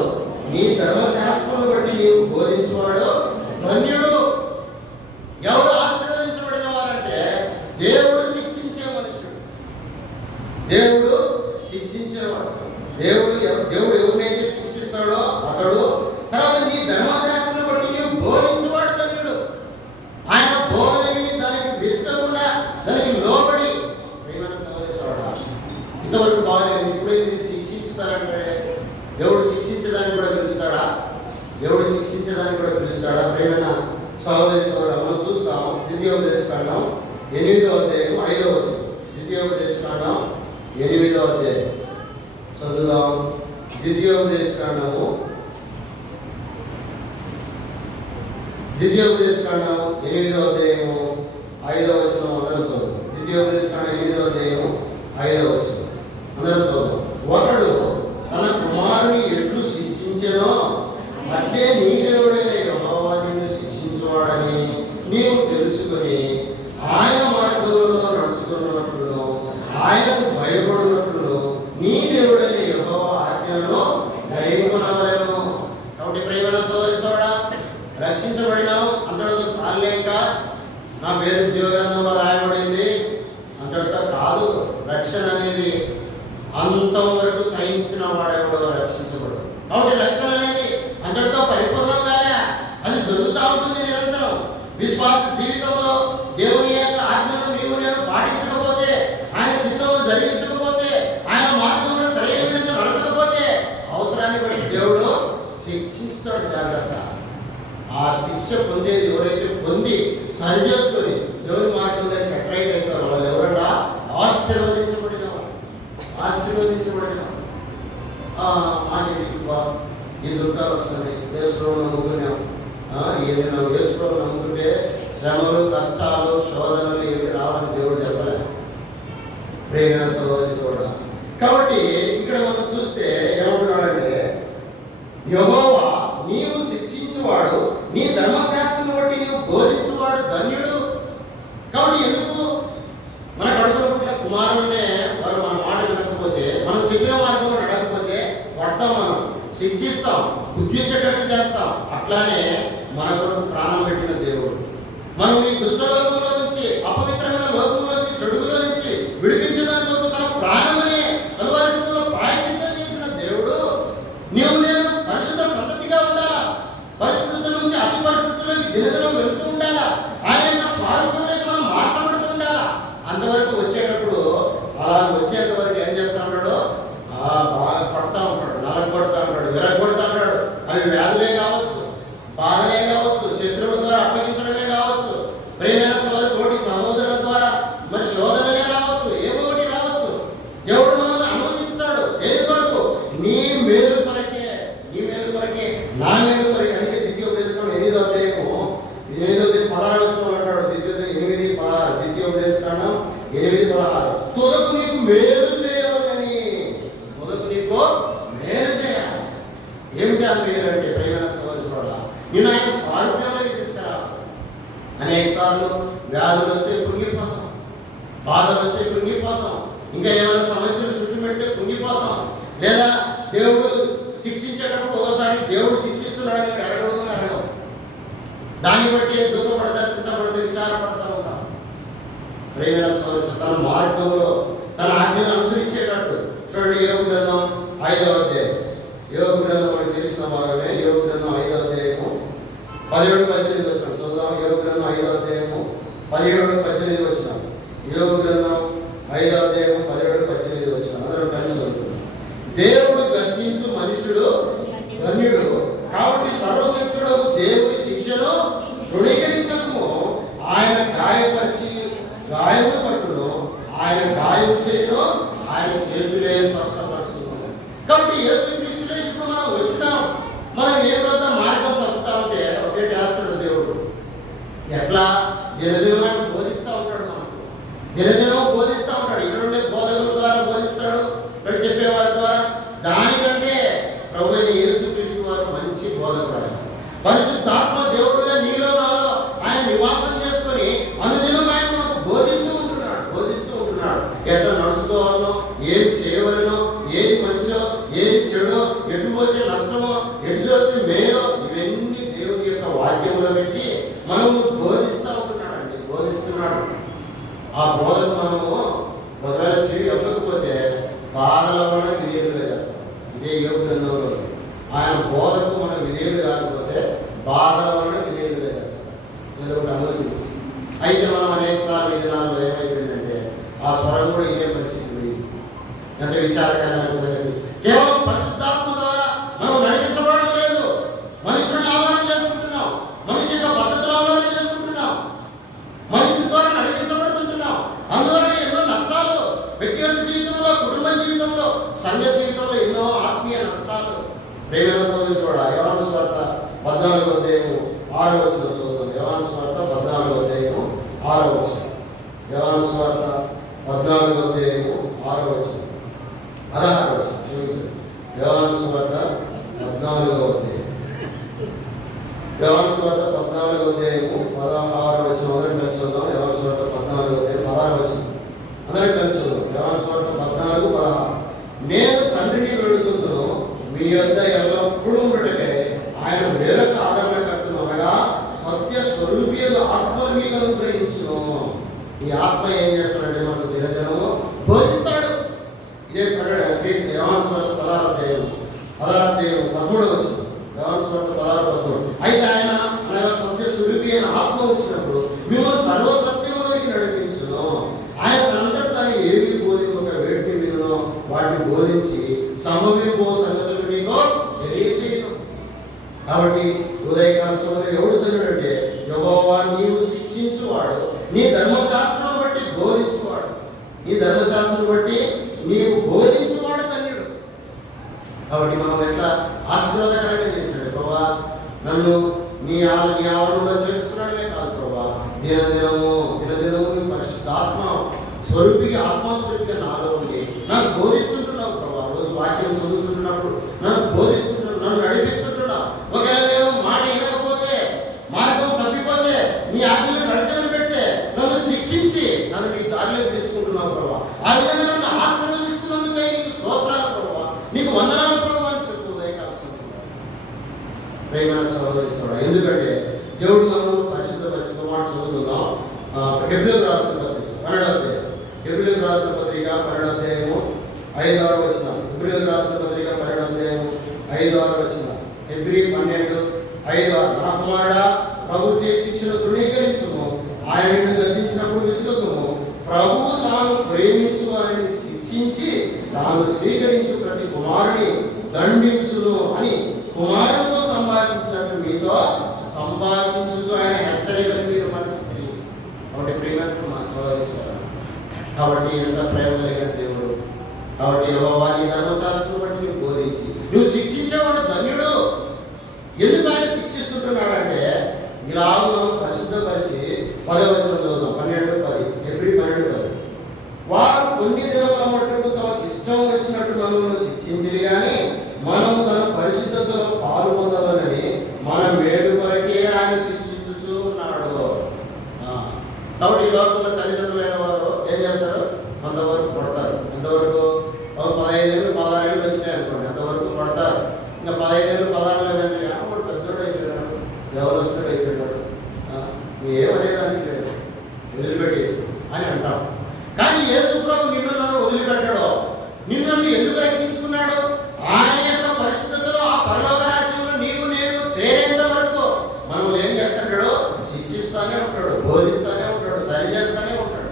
నీ ధర్మశాస్త్రమును బట్టి నీవు బోధించువాడు ధన్యుడు. ఎవరు ఆశీర్వదించబడిన వారంటే దేవుడు శిక్షించే మనుషుడు, దేవుడు శిక్షించేవాడు. దేవుడు ఎవరినైతే శిక్షిస్తాడో అతడు. తర్వాత నీ ధర్మశాస్త్రం బట్టి నీవు బోధించేవాడు ధన్యుడు. ఆయన బోధన విని దానికి విసుకకుండా దానికి లోబడి ప్రేమైన సహోదరుడా, ఇంతవరకు బాగాలేదు, ఇప్పుడే శిక్షిస్తారంటే దేవుడు దేవుడు శిక్షించడానికి కూడా పిలుస్తాడా? దేవుడు శిక్షించడానికి కూడా పిలుస్తాడా? ప్రేమైన సహోదరి సహోదరు, మనం చూస్తాం ద్వితీయోపదేశకాండం 8వ అధ్యాయం 5వ వచనం. ద్వితీయోపదేశకాండం 8వ అధ్యాయం చదువుదాం. ద్వితీయోపదేశకాండము 8వ అధ్యాయము 5వ వచనం అందరం చదువు. ద్వితీయోపదేశకాండం 8వ అధ్యాయము 5వ వచనం అందరం చదువు. ఒకడు తన కుమారుని ఎట్లు శిక్షించెనో అట్లే నీ దేవుడైన యెహోవా నిన్ను శిక్షించువాడని నీవు తెలుసుకొని ఆయన మార్గంలో నడుచుకున్నట్లును ఆయనకు భయపడినట్లును నీ దేవుడైన యెహోవా ఆజ్ఞలను గైకొనవలెను. కాబట్టి ప్రియమైన సోదరి సోడా, రక్షించబడినావు అంతటితో సాలేక నా పేరు జీవగ్రంథంలో రాయబడింది అంతటితో కాదు. రక్షణ అనేది అంతం వరకు సహించిన వాడెవడో రక్షించబడు. కాబట్టి రక్షణ అనేది అంతటితో పరిపూర్ణం కాలే, అది జరుగుతూ ఉంటుంది నిరంతరం. విశ్వాస జీవితంలో దేవుని యొక్క ఆజ్ఞను నీవు నేను పాటించకపోతే, ఆయన చిత్తంలో జరిగించకపోతే, ఆయన మార్గంలో సరైన విధంగా నడచకపోతే అవసరాన్ని బట్టి దేవుడు శిక్షిస్తాడు. జాగ్రత్త. ఆ శిక్ష పొందేది ఎవరైతే పొంది సరి చేసుకొని దేవుని మార్గంలో సెపరేట్ అవుతారో వాళ్ళు ఎవరన్నా ఆశీర్వదించబడిన ఈ దుఃఖాలు వస్తున్నాయి. యేసుప్రభువును నమ్ముకున్నాం. ఏదైనా యేసుప్రభువును నమ్ముకుంటే శ్రమలు, కష్టాలు, శోధనలు ఏమి రావని దేవుడు చెప్పలేదు. ప్రేమ సహోదరి సోదరా, కాబట్టి ఇక్కడ మనం చూస్తే ఏమంటున్నాడంటే, యెహోవా నీవు శిక్షించువాడు, నీ ధర్మశాస్త్రం బట్టి నీవు బోధించువాడు ధన్యుడు. కాబట్టి ఎందుకు మన కడుపులో పుట్టిన కుమారులనే వారు మన మాట వినకపోతే, మనం చెప్పిన మార్గంలో నడకపోతే కొడతాం, మనం శిక్షిస్తాం, బుద్ధించేటట్టు చేస్తాం. అట్లానే మన కొరకు ప్రాణం పెట్టిన దేవుడు మనం ఈ దుష్టలోకంలో నుంచి, అపవిత్రమైన లోకంలో నుంచి, చెడుగులో నుంచి విడిపించడానికి కొరకు తన ప్రాణమనే కలువరిశిలో ప్రాయశ్చిత్తం చేసిన దేవుడు. నీవు నేను పరిశుద్ధ సంతతిగా ఉండాలా, పరిశుద్ధత నుంచి అతి పరిశుద్ధులకి దినదినం వెళ్తూ ఉండాలా, ఆయన యొక్క స్వరూపంలోకి మనం మార్చబడుతూ ఉండాలా. అంతవరకు వచ్చేటప్పుడు అలా వచ్చేంత వరకు ఏం చేస్తా ఉంటాడు? బాగా పడతా ఉంటాడు, నలగొడతా ఉంటాడు, విరగొడతా ఉంటాడు. అవి వ్యాధులే కావచ్చు, బాధలే కావచ్చు, శత్రువుల ద్వారా అప్పగించడమే కావచ్చు, ప్రేమైన సోదరు తోటి సహోదరుల ద్వారా మరి శోధనలే రావచ్చు, ఏవో ఒకటి రావచ్చు. దేవుడు మనల్ని అనుమతిస్తాడు. ఏది కొరకు? నీ మేలు కొరకే, నీ మేలు కొరకే, నా మేలు కొరకే. అందుకే ద్వితీయోపదేశం 8వ అధ్యాయము 16 అంటాడు. 8:16 ద్వితీయోపదేశకాండం 8:16 తుదకు నీకు మేలు చేయవలని, తుదకు నీకు మేలు చేయాలి. ఏమిటి ఆ మేలు అంటే? ప్రేమైన సోదరుడా, నేను ఆయన స్వారూప్యంలోకి తీసుకురావాలి. అనేక సార్లు వ్యాధులు వస్తే కృంగిపోతాం, బాధలు వస్తే కృంగిపోతాం, ఇంకా ఏమైనా సమస్యలు చుట్టుమెడితే కృంగిపోతాం. లేదా దేవుడు శిక్షించేటప్పుడు ఒకసారి దేవుడు శిక్షిస్తున్నాడని అడగడం, దాన్ని బట్టి దుఃఖపడతా, చింతపడతా, విచారపడతా ఉంటాం. ప్రేమైన సోదరు, తన మార్గంలో తన ఆజ్ఞను అనుసరించేటట్టు చూడండి. యోబు గ్రంథం 5వ అధ్యాయం, యోబు గ్రంథం మనకు తెలిసిన భాగమే. యోబు గ్రంథం 5వ అధ్యాయము 17-18 వచ్చిన చూద్దాం. యోబు గ్రంథం 5వ అధ్యాయము 17-18 వచ్చిన. యోబు గ్రంథం 5వ అధ్యాయము 17-18 వచ్చిన. అందరూ కలిసి చదువుతున్నాం. దేవుడు గర్జించు మనుషుడు ధన్యుడు, కాబట్టి సర్వశక్తుడు దేవుని శిక్షను తృణీకరించము. ఆయన గాయపరిచి గాయము పట్టును, ఆయన గాయం చేయను, ఆయన చేతులే స్వస్థపరచును. కాబట్టి యేసుక్రీస్తులో ఇప్పుడు మనం వచ్చినాం. మనం ఏ రోజు మార్గం తప్పుతా ఉంటే ఒకే చేస్తాడు దేవుడు. ఎట్లా? దినదినం బోధిస్తూ ఉంటాడు, మనకు దినదినం బోధిస్తూ ఉంటాడు. ఇక్కడ ఉండే బోధకుల ద్వారా బోధిస్తాడు, ఇక్కడ చెప్పేవారి ద్వారా. దానికంటే ప్రభు అయిన యేసుక్రీస్తు వారు మంచి బోధకుడు. పరిశుద్ధాత్మ దేవుడుగా నీలో నాలో ఆయన నివాసం చేసుకొని అనుదినం ఆయన మనకు బోధిస్తూ ఉంటున్నాడు. ఎట్లా నడుచుకోవాలనో, ఏది చేయవలనో, ఏది మంచో, ఏది చెడో, ఎటు పోతే నష్టమో, ఎటు పోతే మేలో, ఇవన్నీ దేవుని యొక్క వాక్యంలో పెట్టి మనము బోధిస్తున్నాడు. ఆ బోధకు మనము ఒకవేళ చెవి ఎప్పకపోతే బాధల వలన విధేయులుగా చేస్తాం. ఇదే యోబు గ్రంథంలో ఆయన బోధకు మనం విధేయులు కాకపోతే బాధల వలన విధేయులుగా చేస్తాం. ఏదో ఒకటి అనుమతించి. అయితే మనం అనేక సార్లు ఈ దినాల్లో ఏమైపోయిందంటే ఆ స్వరం కూడా ఇదే పరిస్థితి. ఎంత విచారకరమైన సంగతి. కేవలం పరిశుద్ధాత్మ ద్వారా ప్రేమ సోదరుడా, యోహాను సువార్త 14వ అధ్యాయము 6వ వచనం చదువుదాం. యోహాను సువార్త 14వ అధ్యాయము 6వ వచనం. యోహాను సువార్త 14వ అధ్యాయము 6వ వచనం, 16వ వచనం, క్షమించండి. యోహాను సువార్త 14వ అధ్యాయం, యోహాను సువార్త 14వ అధ్యాయము 16వ వచనం అందరం కలిసి చదువుదాం. యోహాను సువార్త 14వ అధ్యాయం 16వ వచనం అందరం కలిసి చదువుదాం. యోహాను సువార్త 14:16. నేను తండ్రిని వేడుకుందును, మీ యొద్ద ఎల్లప్పుడూ ఉండటకే ఆయన వేరొక ఆదరణకర్తను అనగా సత్య స్వరూపియగు ఆత్మను మీకు అనుగ్రహించును. ఈ ఆత్మ ఏం చేస్తాడంటే మనకు దినదినము బోధిస్తాడు. ఇదే యోహాను సువార్త 16వ అధ్యాయం 13వ వచనం. యోహాను సువార్త 16:13. అయితే ఆయన అనగా సత్య స్వరూపి అయిన ఆత్మ వచ్చినప్పుడు మిమ్మల్ని సర్వసత్యంలోకి నడిపించును. ఆయన తనంతట తాను ఏమి బోధింపక వేటిని వినో వాటిని బోధించి సంభవింపో సంగతులు మీకు తెలియజేయను. కాబట్టి ఉదయకాల సమయంలో ఎవడు ధన్యుడంటే యెహోవా నీవు శిక్షించువాడు, నీ ధర్మశాస్త్రం బట్టి బోధించువాడు. నీ ధర్మశాస్త్రం బట్టి నీవు బోధించువాడు ధన్యుడు. కాబట్టి మనం ఎట్లా ఆశీర్వాదకరంగా చేసినాడు ప్రభా, నన్ను నీ ఆవరణలో చేర్చుకున్నాడమే కాదు ప్రభా, దినదినము నీ పరిశుద్ధాత్మ స్వరూపిగా ఆత్మస్వరూపిగా నాలో ఉండి నాకు బోధిస్తుంటున్నావు ప్రభా. రోజు వాక్యం చదువుతుంటున్నప్పుడు నన్ను బోధిస్తుంటున్నావు, నన్ను నడిపిస్తుంటున్నావు. ఒకవేళ నేను మాట వినకపోతే, మార్గం తప్పిపోతే, నీ ఆజ్ఞలు నడిచని పెడితే నన్ను శిక్షించి నన్ను నీ దారిలోకి తెచ్చుకుంటున్నావు ప్రభా. ఆ విధంగా నన్ను ఆశీర్వదిస్తున్నందుకై నీకు స్తోత్రాలు ప్రభా, నీకు వందనాలు ప్రభా అని చెప్పు ఉదయకాల సమయంలో. ప్రేమైన సహోదరి సోదరుడా, ఎందుకంటే దేవుడు మనం పరిశుద్ధపరిచిన మాట చదువుకుందాం. హెబ్రీయులకు రాసిన పత్రిక 12వ అధ్యాయం, హెబ్రీయులకు రాసిన పత్రిక 12వ అధ్యాయము 5-6 వచనం. హెబ్రీయులకు రాసిన పత్రిక 12వ అధ్యాయము 5-6 వచనం. హెబ్రీ 12:5. నా కుమారుడా, ప్రభు చేసి శిక్షణ తృణీకరించుము, ఆయనను గద్దించినప్పుడు విసుగకుము. ప్రభువు తాను ప్రేమించు వారిని శిక్షించి తాను స్వీకరించు ప్రతి కుమారుని దండించును అని కుమారునితో సంభాషించినట్టు మీతో సంభాషించు ఆయన హెచ్చరికలు మీరు పరిస్థితి. కాబట్టి ప్రేమ మా సోదరు, కాబట్టి ఎంత ప్రేమ కలిగిన దేవుడు. కాబట్టి యెహోవా నీ ధర్మశాస్త్రం బట్టి నువ్వు బోధించి నువ్వు శిక్షించేవాడు ధన్యుడు. ఎందుకు ఆయన శిక్షిస్తుంటున్నాడంటే ఇలా మనం పరిశుద్ధపరిచి 10వ వచనం చదువుతాం. 12:10, హెబ్రీ 12:10. వారు కొన్ని దినముల మట్టుకు తమకు ఇష్టం వచ్చినట్టు మనల్ని శిక్షించిరి కానీ మనము తన పరిశుద్ధతలో పాలు పొందవాలని మన మేలు కొరకే ఆయన శిక్షించుచూ ఉన్నాడు. కాబట్టి ఈ లోకంలో తల్లిదండ్రులైన వారు ఏం చేస్తారు? కొంతవరకు కొడతారు. ఎంతవరకు? 15 ఏళ్ళు 16 ఏళ్ళు వచ్చినాయి అనుకోండి, అంతవరకు కొడతారు. ఇంకా 15 ఏళ్ళు 16 ఏళ్ళు వాడు పెద్దోడు అయిపోయినాడు, యవనస్తుడు అయిపోయినాడు, ఏమనేదానికి లేదు, వదిలిపెట్టేసి అని అంటాం. కానీ యేసు ప్రభు నిన్ను నన్ను వదిలిపెట్టాడు. నిన్ను ఎందుకు రక్షించుకున్నాడు? ఆయన యొక్క పరిశుద్ధతలో ఆ పరలోక రాజ్యంలో నీవు నేను చేరేంత వరకు మనం ఏం చేస్తాడు? శిక్షిస్తానే ఉంటాడు, బోధిస్తానే ఉంటాడు, సరి చేస్తానే ఉంటాడు.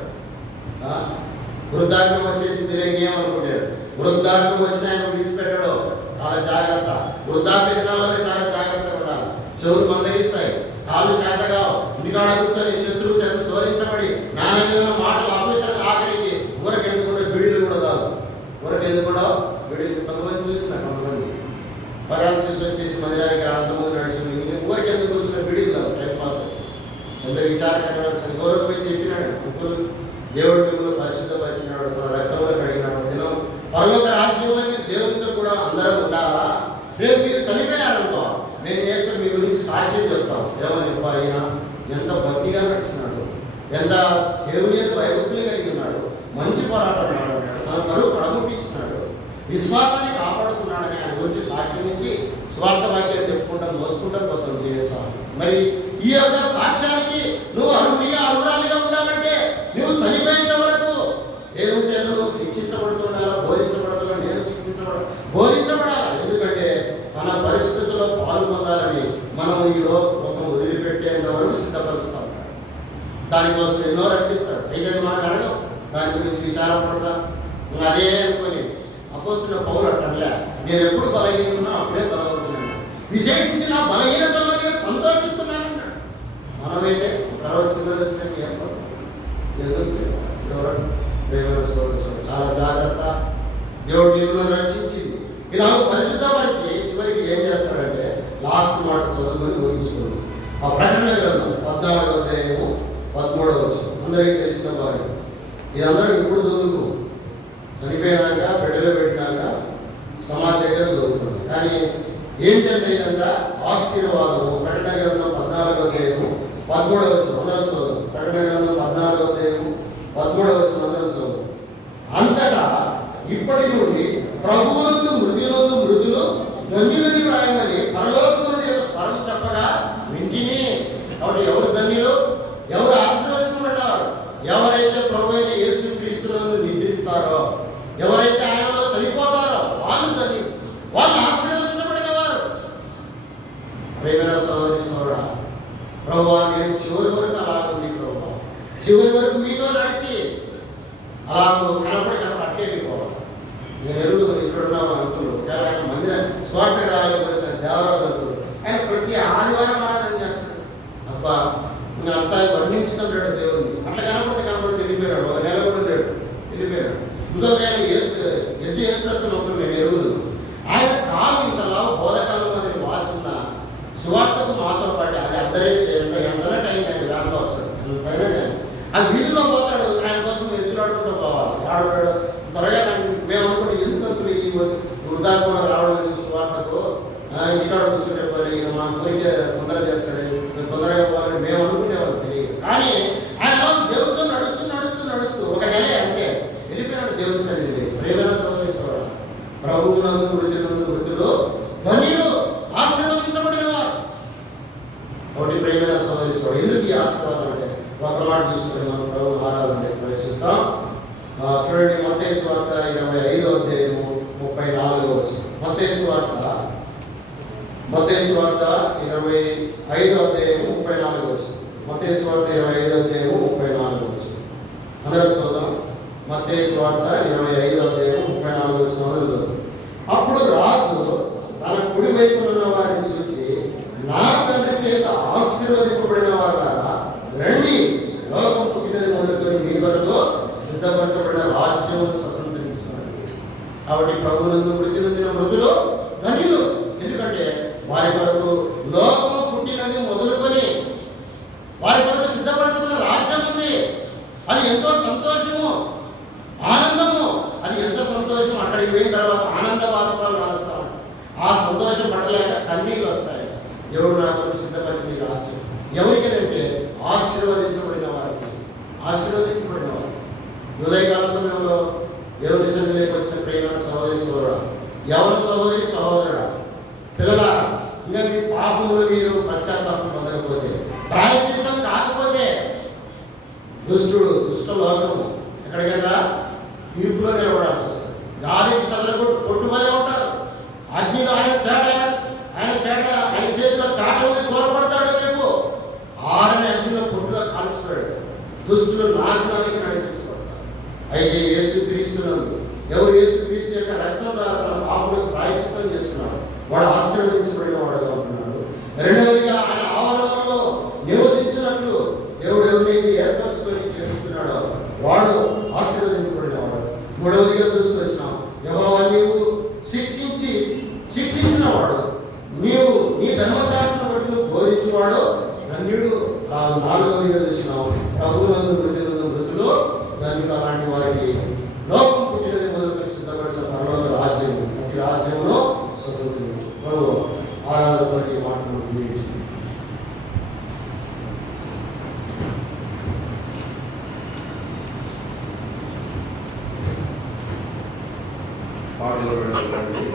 వృద్ధాప్యం వచ్చేసింది ఏమనుకుంటారు? వృద్ధాప్యం వచ్చిన ఆయన విడిచిపెట్టాడు. చాలా జాగ్రత్త. వృద్ధాప్య దినాల్లోనే చాలా జాగ్రత్తగా ఉండాలి. చెవులు మందగిస్తాయి, కాళ్ళు చేతగా ఇంటికాడ కూర్చొని శత్రువు చేత శోధించబడి నాన్న మాటలు అపవిత్ర ఆఖరికి ఊరకెందుకుండా బిడిలు కూడా కాదు. ఊరకెందుకుండా బిడిలు కొంతమంది చూసిన, కొంతమంది పరాలసిస్ వచ్చేసి మందిరానికి అంతమంది నడిచి ఊరికెందుకు కూర్చున్న బిడిలు కాదు, టైం పాస్. ఎంత విచారకరమైన సంగోరకు పోయి చెప్పినాడు, అంకులు దేవుడు మిమ్మల్ని పరిశుద్ధపరిచినాడు, మన రక్తంలో కడిగినాడు. దినం పరలోక రాజ్యంలో మీరు దేవునితో కూడా అందరూ ఉండాలా? రేపు మీరు చనిపోయారనుకో మేము చేస్తే మీ గురించి సాక్ష్యం చెప్తాం. ఏమని ఆయన ఎంత భక్తిగా నడిచినాడు, ఎంత దేవుని యొక్క భయభక్తులు కలిగి ఉన్నాడు, మంచి పోరాటం ఆడాడు, తన కరువు పడముట్టించినాడు, విశ్వాసాన్ని కాపాడుకున్నాడని ఆయన గురించి సాక్ష్యం ఇచ్చి స్వార్థ వాక్యాలు చెప్పుకుంటా మోసుకుంటా పోతాం చేయొచ్చు. మరి ఈ యొక్క సాక్ష్యానికి నువ్వు అర్హురాలిగా ఉండాలంటే నువ్వు చనిపోయేంత వరకు దేవుని చేత నువ్వు శిక్షించబడుతుండాలా, బోధించబడతావు. నేను బోధించబడాలి. ఎందుకంటే మన పరిస్థితుల్లో పాలు పొందాలని మనం ఈ లోకం వదిలిపెట్టేంత వరకు సిద్ధపరుస్తాం. దానికోసం ఎన్నో రప్పిస్తాడు. అయితే మనకు అడగం, దాని గురించి విచారపడతా. అదే అనుకొని అపోస్తున్న పౌలు అంటలే, నేను ఎప్పుడు బలహీనున్నా అప్పుడే బలవుతున్నాను, విశేషించి నా బలహీనతలో నేను సంతోషిస్తున్నాను అన్నాడు. మనమైతే తర్వాత చిన్న చాలా జాగ్రత్త. దేవుడు నిన్ను రక్షించింది, ఇలా పరిశుద్ధపరిచి చివరికి ఏం చదువుకొని ముగించుకున్నాం. ఆ ప్రకటన గ్రంథం 14వ అధ్యాయము 13వ వచనం అందరికీ తెలిసిన వారు. ఇదందరూ ఇప్పుడు చదువుకో, చనిపోయినాక బిడ్డలు పెట్టినాక సమాధి దగ్గర చదువుకున్నాం. కానీ ఏంటంటే ఇదంతా ఆశీర్వాదము. ప్రకటన గ్రంథం 14వ అధ్యాయము 13వ వచనం అందరూ చదువు. ప్రకటన గ్రంథం 14వ అధ్యాయము 13వ వచనం అందరూ చదువు. అంతటా ఇప్పటి నుండి ప్రభువునందు మృతులు ధన్యులని వ్రాయమని పరలోకం నుండి ఒక స్వరం చెప్పగా వింటిని. కాబట్టి ఎవరు ధన్యులు? ఎవరు ఆశీర్వదించబడ్డారు? ఎవరైతే ప్రభు అయిన యేసు క్రీస్తునందు నిద్రిస్తారో, ఎవరైతే ఆయనలో చనిపోతారో వాళ్ళు ధన్యులు, వాళ్ళు ఆశీర్వదించబడిన వారు. ప్రేమైన సహోదరి సోదరా, ప్రభువా నేను చివరి వరకు అలాగుంది ప్రభువా, చివరి వరకు మీతో నడిచి అలా కనపడి అట్లే వెళ్ళిపోవాలి. నేను ఎరుగుతుంది ఇక్కడున్నావు అనుకున్నాను. కానీ ఆయన మందిర స్వార్థ రాలేకపోతే దేవరాజు అనుకున్నాడు. ఆయన ప్రతి ఆదివారం ఆరాధన చేస్తాడు. అబ్బా నేను అంతా వర్ణించుకుంటాడు దేవుడిని. అట్లా కనపడితే వెళ్ళిపోయాడు. ఒక నెల కూడా లేడు, వెళ్ళిపోయాడు. ఇంకొక ఆయన ఎద్దు వేస్తున్నట్టు ఒకరు నేను ఎరుగుదు. ఆయన కాలు ఇంతలా బోధకాలం అనేది వాసన సువార్తకు మాతో పాటు అది ఎంతైనా టైం ఆయన వ్యాన్లో వచ్చాడు. ఎంతైనా ఆ వీధిలో పోతాడు. ఆయన కోసం ఎదురాడుకుంటూ పోవాలి. ఆడవాడు త్వరగా మేము అనుకుంటే ఎందుకు ఈ వృద్ధాపంలో రావడం స్వార్థకు ఇక్కడ కూర్చుంటే పోయి మా కోరిక తొందరగా చేస్తాడు, మేము తొందరగా పోవాలని మేము అనుకునేవాళ్ళు తెలియదు. కానీ ఆయన దేవుడితో నడుస్తూ ఒక నెల అంతే వెళ్ళిపోయినాడు దేవుడి సన్నిధి. ప్రేమైన సహోదరి సోదరుడా, ప్రభువునందు మృతులు ధన్యులు, ఆశీర్వదించబడిన వారు. ఒకటి ప్రేమైన సహోదరి సోదరుడు, ఎందుకు ఈ ఆశీర్వాదం అంటే ఒక మాట చూసుకుని మనం ప్రభువుని ఆరాధన ప్రవేశిస్తాం. చూడండి, మత్తయి సువార్త 25వ అధ్యాయము 34వ వచనం. మత్తయి సువార్త 25వ అధ్యాయము 34వ వచనం. మత్తయి సువార్త 25వ అధ్యాయము 34వ వచనం. అందరం చూద్దాం. మత్తయి సువార్త 25వ అధ్యాయము 34వ వచనం. అప్పుడు రాజు తన కుడి వైపున ఉన్న వారిని చూసి, నా తండ్రి చేత ఆశీర్వదింపబడిన వారా రండి, లోకం పుట్టినది మొదలుకొని మీ వరకు సిద్ధపరచబడిన రాజ్యం స్వతంత్రించుకోండి. కాబట్టి ప్రభువునందు మృతి నొందిన మృతులు ధన్యులు. ఎందుకంటే వారి కొరకు లోకం పుట్టినది మొదలుకొని వారి కొరకు సిద్ధపరచబడిన రాజ్యం ఉంది. అది ఎంతో సంతోషము, ఆనందము. అది ఎంత సంతోషం! అక్కడికి పోయిన తర్వాత ఆనంద బాష్పాలు రాస్తాం. ఆ సంతోషం పట్టలేక కన్నీళ్ళు వస్తాయి. దేవుడు నా కొరకు సిద్ధపరిచిన రాజ్యం ఎవరికైతే ఆశీర్వదించబడిన వారికి. ఆశీర్వదించబడిన వారు ఉదయకాల సమయంలో దేవుని సన్నిధిలోకి వచ్చిన ప్రేమ సహోదరి సోదరుడా, యవన సహోదరి సహోదరుడా, పిల్లల ఇంకా మీ పాపములు మీరు పశ్చాత్తాపం పొందకపోతే, ప్రాయశ్చిత్తం కాకపోతే దుష్ట లోకము ఎక్కడికైనా తీర్పులో నిలబడాల్సి వస్తుంది. గాలికి కొట్టుబడి ఉంటారు. అగ్నిలో ఆయన చేతిలో చాట ఉండి తోరపడతాడు. రేపు ఆరని అగ్నిలో కొట్టులో కాల్చుతాడు. దుష్టులు నాశనానికి నడిపించబడతారు. అయితే యేసుక్రీస్తునందు ఎవరు యేసుక్రీస్తు యొక్క రక్తం ద్వారా తన పాపములకు ప్రాయశ్చిత్తం చేస్తున్నాడు, వాడు ఆశీర్వదించబడిన వాడుగా ఉంటున్నాడు. రెండవదిగా ఆయన ఆవరణలో నివసించినట్లు దేవుడు ఎవరినైతే ఏర్పరచుకొని చేస్తున్నాడో వాడు ఆశీర్వదించబడిన వాడు. మూడవదిగా చూసుకొచ్చినాం, యెహోవా నీవు శిక్షించిన వాడు, నీవు నీ ధర్మశాస్త్రం బట్టి బోధించేవాడు ధన్యుడు. నాలుగవదిగా చూసినాం, ప్రభువునందు మృతులు ధన్యుడు. అలాంటి వారికి లోకం పుట్టినది మొదలుకొని సిద్ధపరిచిన పరలోక రాజ్యం, ప్రతి రాజ్యంలో స్వతంత్రం. ప్రభు ఆరాధన బట్టి మాటలు ఉపయోగించింది. పాటలు పెడతారు.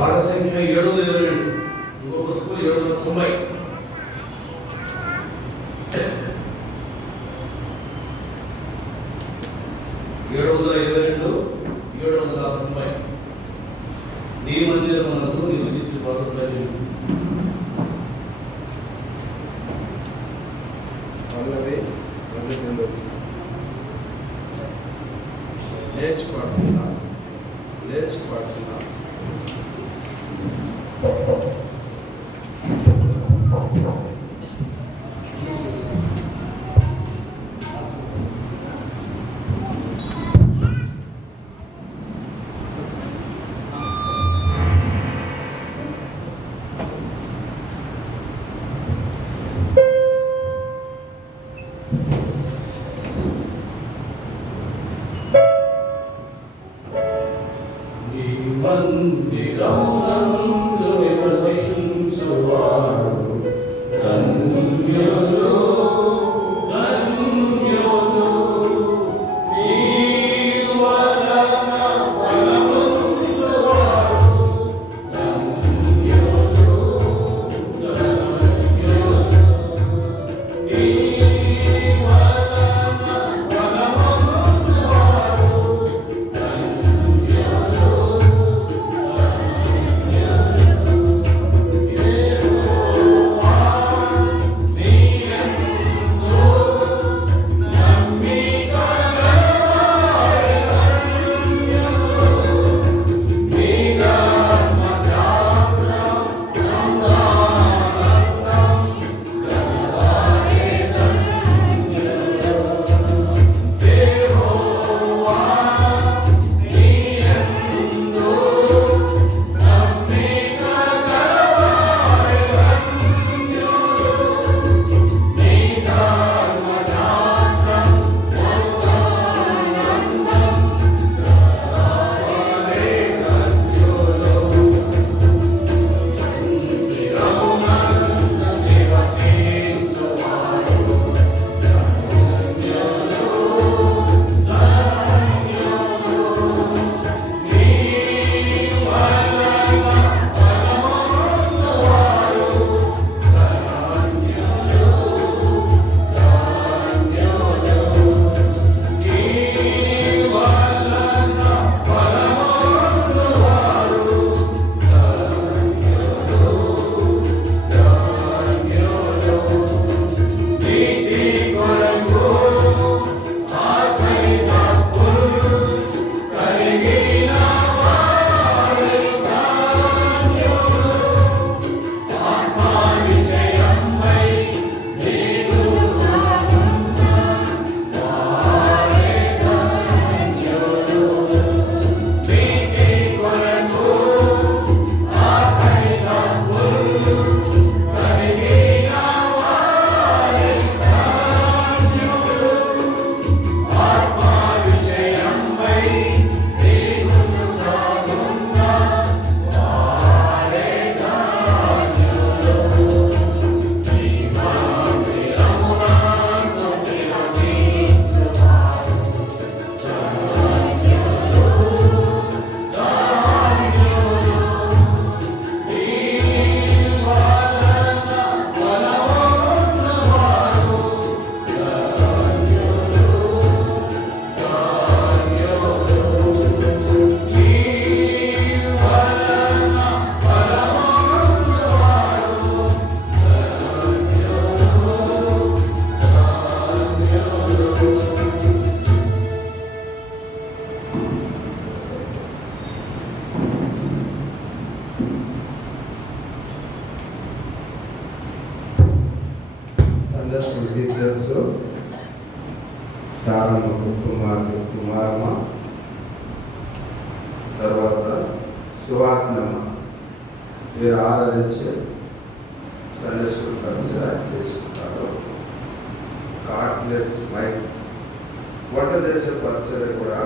పాట సంఖ్య 722, ఇంకో పుస్తకం 790. 22,790 నీ మందిరమునకు నివసించువాడు ధన్యుడు. పల్లవి మొదటి లేచి పడుతున్నా నీ మందిరమునందు నివసించువాడు ధన్యులు, ధన్యులు. నీ వలన బలముందువాడు ధన్యులు, ధన్యులు. నీ వలన బలముందువాడు ధన్యులు. టీచర్స్ శారమ్మ కుమారమ్మ, తర్వాత సువాసనమ్మ, వీరు ఆరాధించి సండే స్కూల్ పరిచయం చేసుకుంటారు. కార్డ్లెస్ మైక్ వంట చేసే పరిచయం కూడా